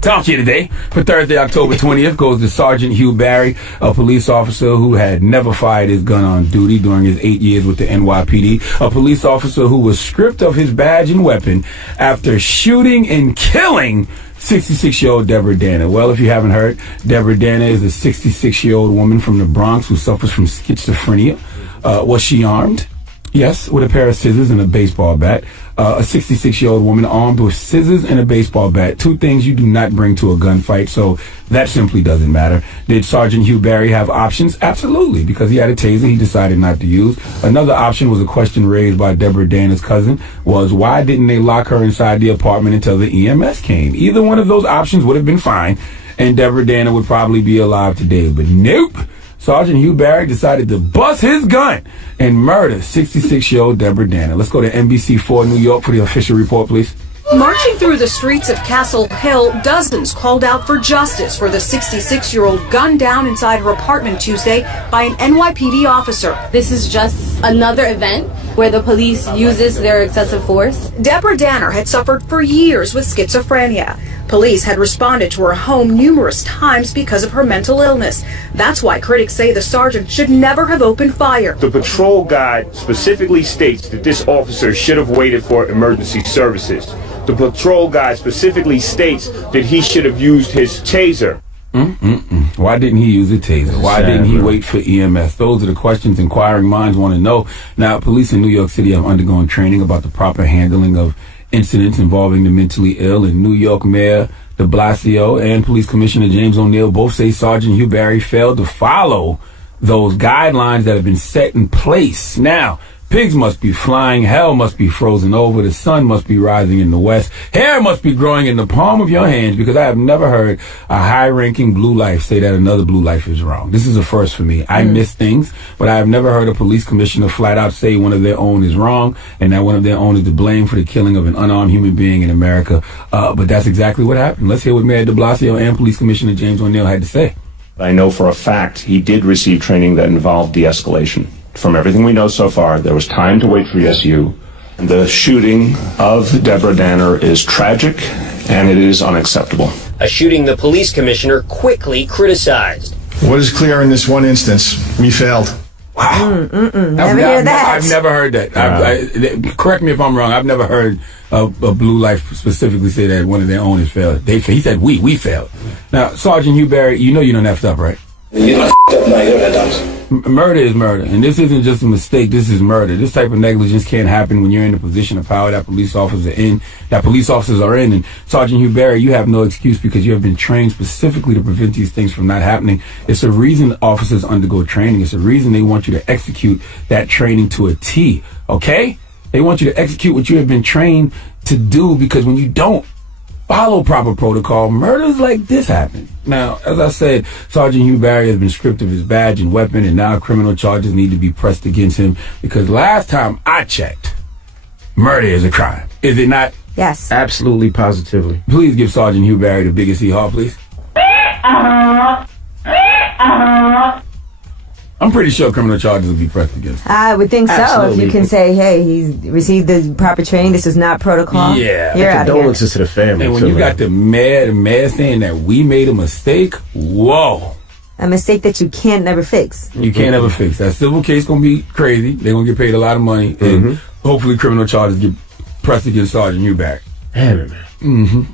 Talk to you today. For Thursday, October 20th, goes to Sergeant Hugh Barry, a police officer who had never fired his gun on duty during his 8 years with the NYPD. A police officer who was stripped of his badge and weapon after shooting and killing 66-year-old Deborah Danner. Well, if you haven't heard, Deborah Danner is a 66-year-old woman from the Bronx who suffers from schizophrenia. Was she armed? Yes, with a pair of scissors and a baseball bat. A 66-year-old woman armed with scissors and a baseball bat. Two things you do not bring to a gunfight, so that simply doesn't matter. Did Sergeant Hugh Barry have options? Absolutely, because he had a taser he decided not to use. Another option was a question raised by Deborah Danner's cousin, was why didn't they lock her inside the apartment until the EMS came? Either one of those options would have been fine, and Deborah Danner would probably be alive today, but nope. Sergeant Hugh Barry decided to bust his gun and murder 66-year-old Deborah Danner. Let's go to NBC4 New York for the official report, please. Marching through the streets of Castle Hill, dozens called out for justice for the 66-year-old gunned down inside her apartment Tuesday by an NYPD officer. This is just another event where the police uses their excessive force. Deborah Danner had suffered for years with schizophrenia. Police had responded to her home numerous times because of her mental illness. That's why critics say the sergeant should never have opened fire. The patrol guide specifically states that this officer should have waited for emergency services. The patrol guide specifically states that he should have used his taser. Why didn't he use a taser? Why didn't he wait for EMS? Those are the questions inquiring minds want to know. Now, police in New York City have undergone training about the proper handling of incidents involving the mentally ill, and New York Mayor de Blasio and Police Commissioner James O'Neill both say Sergeant Hugh Barry failed to follow those guidelines that have been set in place. Now, pigs must be flying, hell must be frozen over, the sun must be rising in the west, hair must be growing in the palm of your hands, because I have never heard a high-ranking blue life say that another blue life is wrong. This is a first for me. I miss things, but I have never heard a police commissioner flat out say one of their own is wrong and that one of their own is to blame for the killing of an unarmed human being in America. But that's exactly what happened. Let's hear what Mayor de Blasio and Police Commissioner James O'Neill had to say. I know for a fact he did receive training that involved de-escalation. From everything we know so far, there was time to wait for SU. The shooting of Deborah Danner is tragic, and it is unacceptable. A shooting the police commissioner quickly criticized. What is clear in this one instance? We failed. Wow. Never hear that. I've never heard that. Correct me if I'm wrong. I've never heard a blue life specifically say that one of their own has failed. He said we failed. Now, Sergeant Hugh Barry, you know you done effed up, right? You done f***ed up now, you know that, Thomas. Murder is murder, and this isn't just a mistake, this is murder. This type of negligence can't happen when you're in the position of power that police officers are in, and Sergeant Hugh Barry, you have no excuse because you have been trained specifically to prevent these things from not happening. It's a reason officers undergo training. It's a reason they want you to execute that training to a T, okay? They want you to execute what you have been trained to do, because when you don't follow proper protocol, murders like this happen. Now, as I said, Sergeant Hugh Barry has been stripped of his badge and weapon, and now criminal charges need to be pressed against him, because last time I checked, murder is a crime. Is it not? Yes. Absolutely, positively. Please give Sergeant Hugh Barry the biggest hee-haw, please. I'm pretty sure criminal charges will be pressed against him. I would think so. Absolutely. If you can say, hey, he's received the proper training, this is not protocol. Yeah. You're out of here. Condolences to the family. And when you got the mayor saying that we made a mistake, whoa. A mistake that you can't never fix. You can't ever fix. That civil case going to be crazy. They're going to get paid a lot of money. And hopefully criminal charges get pressed against Sergeant Hugh Barry. Damn it, man.